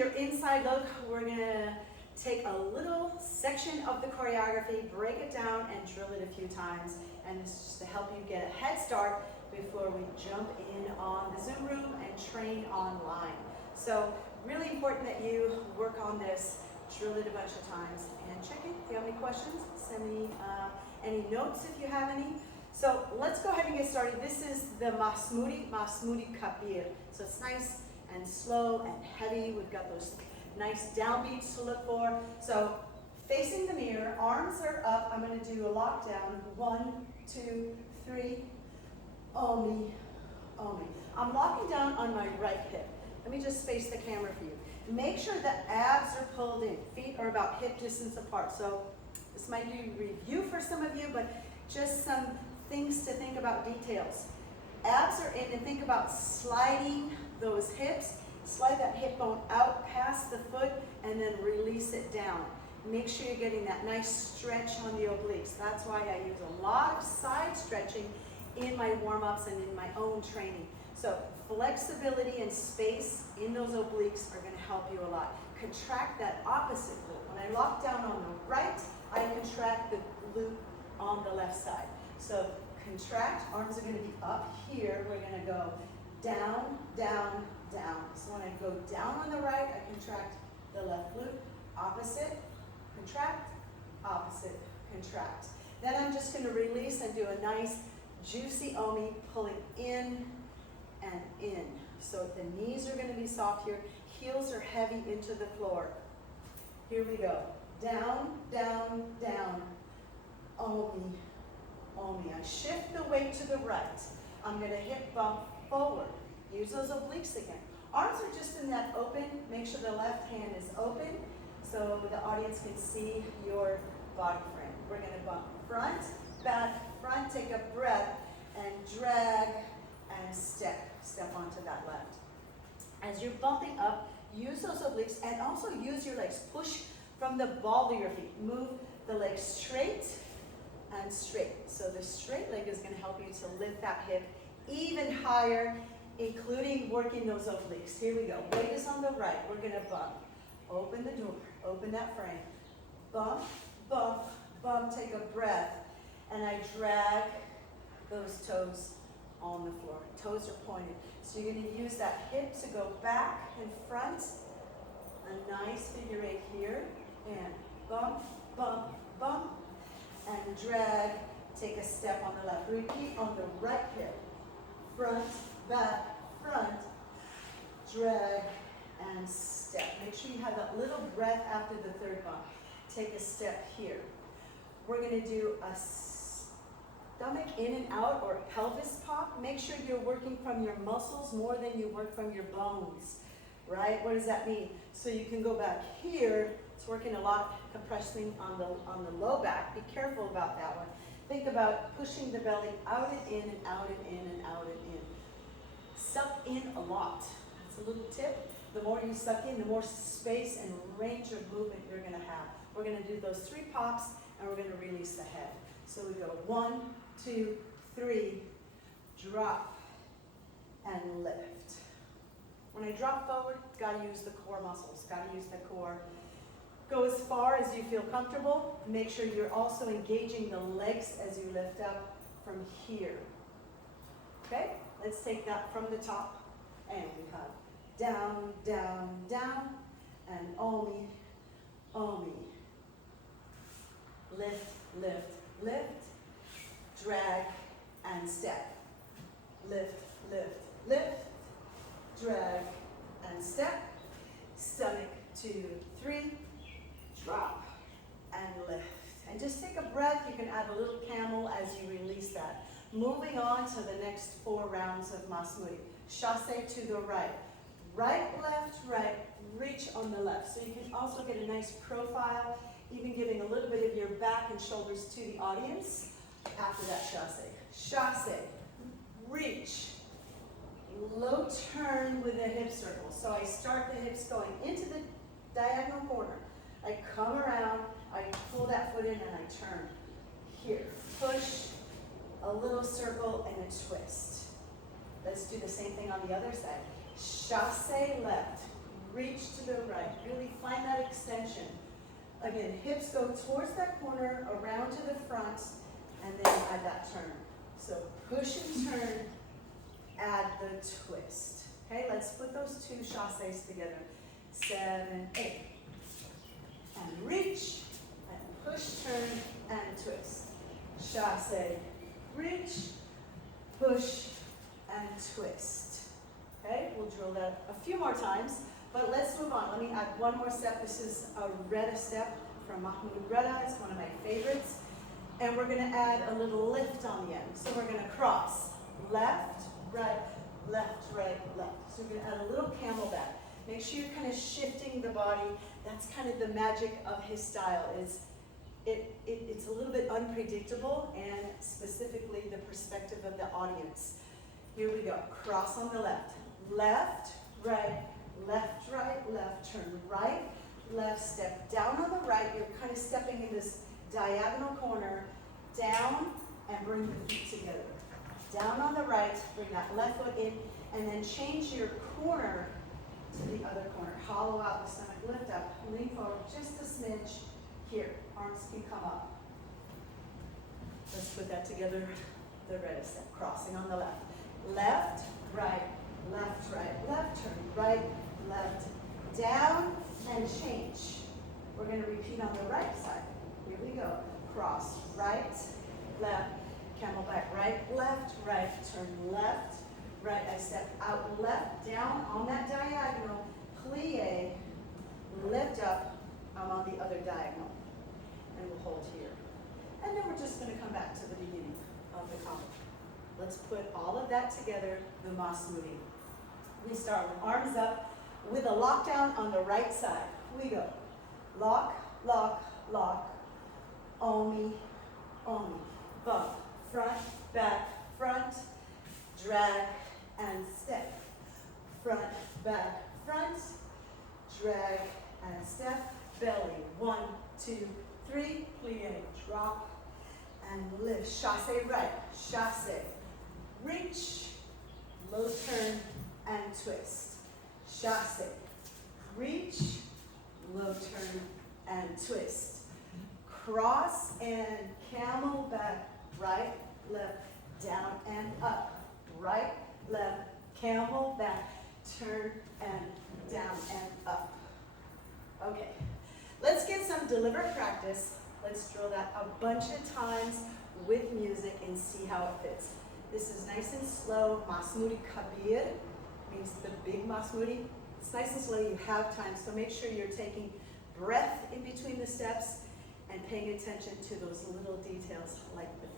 your inside look, we're gonna take a little section of the choreography, break it down, and drill it a few times. And it's just to help you get a head start before we jump in on the Zoom room and train online. So really important that you work on this, drill it a bunch of times, and check in. If you have any questions, send me any notes if you have any. So let's go ahead and get started. This is the Masmudi Kabir. So it's nice and slow and heavy. We've got those nice downbeats to look for. So facing the mirror, arms are up. I'm going to do a lockdown. 1, 2, 3. Omi, Omi. I'm locking down on my right hip. Let me just face the camera for you. Make sure the abs are pulled in. Feet are about hip distance apart. So this might be review for some of you, but just some things to think about, details. Abs are in, and think about sliding those hips. Slide that hip bone out past the foot and then release it down. Make sure you're getting that nice stretch on the obliques. That's why I use a lot of side stretching in my warm-ups and in my own training. So flexibility and space in those obliques are going to help you a lot. Contract that opposite glute. When I lock down on the right, I contract the glute on the left side. So contract, arms are going to be up here. We're going to go down, down, down. So when I go down on the right, I contract the left glute. Opposite, contract, opposite, contract. Then I'm just going to release and do a nice juicy Omi, pulling in and in. So the knees are going to be soft here. Heels are heavy into the floor. Here we go. Down, down, down. Omi, Omi. I shift the weight to the right. I'm going to hip bump forward. Use those obliques again. Arms are just in that open. Make sure the left hand is open so the audience can see your body frame. We're going to bump front, back, front. Take a breath and drag and step onto that left. As you're bumping up, use those obliques and also use your legs. Push from the ball to your feet. Move the legs straight and straight. So the straight leg is going to help you to lift that hip even higher, including working those obliques. Here we go. Weight is on the right. We're going to bump. Open the door. Open that frame. Bump, bump, bump. Take a breath. And I drag those toes on the floor. Toes are pointed. So you're going to use that hip to go back and front. A nice figure eight here. And bump, bump, bump. And drag. Take a step on the left. Repeat on the right hip. Front, back, front. Drag and step. Make sure you have that little breath after the third bump. Take a step here. We're going to do a stomach in and out or pelvis pop. Make sure you're working from your muscles more than you work from your bones, right? What does that mean? So you can go back here. It's working a lot, compressing on the low back. Be careful about that one. Think about pushing the belly out and in and out and in and out and in. Suck in a lot. That's a little tip. The more you suck in, the more space and range of movement you're going to have. We're going to do those 3 pops and we're going to release the head. So we go 1, 2, 3, drop, and lift. When I drop forward, got to use the core muscles, got to use the core. Go as far as you feel comfortable. Make sure you're also engaging the legs as you lift up from here. Okay, let's take that from the top. And we have down, down, down, and Omi, Omi. Lift, lift, lift, drag, and step. Lift, lift, lift, drag, and step. Stomach, 2, 3, drop, and lift. And just take a breath. You can add a little camel as you release that. Moving on to the next 4 rounds of Masmudi. Chasse to the right. Right, left, right, reach on the left. So you can also get a nice profile, even giving a little bit of your back and shoulders to the audience after that chasse. Chasse, reach, low turn with a hip circle. So I start the hips going into the diagonal corner. I come around, I pull that foot in and I turn. Here, push, a little circle and a twist. Let's do the same thing on the other side. Chasse left, reach to the right. Really find that extension. Again, hips go towards that corner, around to the front, and then add that turn. So push and turn, add the twist. Okay, let's put those two chassés together. 7, 8. And reach, and push, turn, and twist. Chassé, reach, push, and twist. Okay, we'll drill that a few more times, but let's move on. Let me add one more step. This is a Retta step from Mahmoud Retta. It's one of my favorites. And we're gonna add a little lift on the end. So we're gonna cross, left, right, left, right, left. So we're gonna add a little camelback. Make sure you're kind of shifting the body. That's kind of the magic of his style. It's a little bit unpredictable, and specifically the perspective of the audience. Here we go. Cross on the left. Left, right, left, right, left. Turn right, left. Step down on the right. You're kind of stepping in this diagonal corner. Down, and bring the feet together. Down on the right. Bring that left foot in, and then change your corner to the other corner. Hollow out the stomach. Lift up. Lean forward just a smidge. Here, arms can come up. Let's put that together. The Retta step, crossing on the left. Left, right, left, left. Turn right, left, down, and change. We're going to repeat on the right side. Here we go. Cross, right, left, camelback, right, turn left, right. I step out left, down on that diagonal, plie, lift up. I'm on the other diagonal. And we'll hold here. And then we're just going to come back to the beginning of the combo. Let's put all of that together, the Masudi. We start with arms up with a lockdown on the right side. We go. Lock, lock, lock. Omi, omi. Bump. Front, back, front. Drag and step. Front, back, front. Drag and step. Belly. 1, 2, 3. Plie. Drop and lift. Chassé right. Chassé. Reach. Low turn and twist. Chassé. Reach. Low turn and twist. Cross and camel back. Right, left, down and up. Right, left, camel back. Turn and down and up. Okay, let's get some deliberate practice. Let's drill that a bunch of times with music and see how it fits. This is nice and slow. Masudi Kabir means the big Masudi. It's nice and slow. You have time, so make sure you're taking breath in between the steps and paying attention to those little details like the